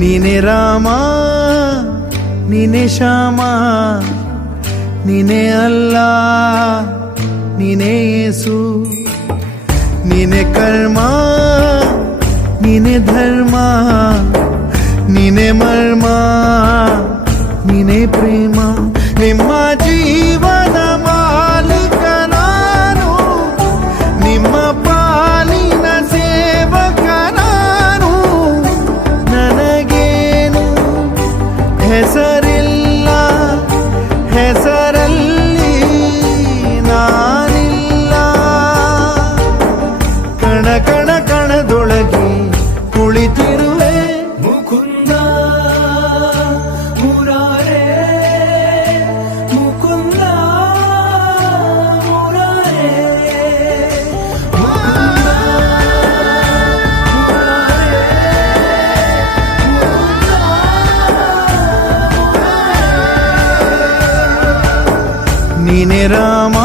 ನೀನೆ ರಾಮ ನೀನೆ ಶ್ಯಾಮ ನೀನೆ ಅಲ್ಲ ನೀನೆ ಯೇಸು ನೀನೆ ಕರ್ಮ ನೀನೆ ಧರ್ಮ ನೀನೆ ಮರ್ಮ ನೀನೆ ಪ್ರೇಮ ನಿಮ್ಮ ಜೀವನ ಮಾಲೀಕ ನಾನು ನಿಮ್ಮ ಪಾಲಿನ ಸೇವಕ ನಾನು ನನಗೇನು ಹೆಸರಿಲ್ಲ ಹೆಸರಲ್ಲಿ ನಾನಿಲ್ಲ ಕಣ ಕಣ ಕಣದೊಳಗೆ ಕುಳಿತಿರುವೆ ಮುಕುಂದ ಮುರಾರೇ ಮುಕುಂದ ಮುರಾರೇ ಮುಕುಂದ ಮುರಾರೇ ಮುಕುಂದ ನೀನೆ ರಾಮ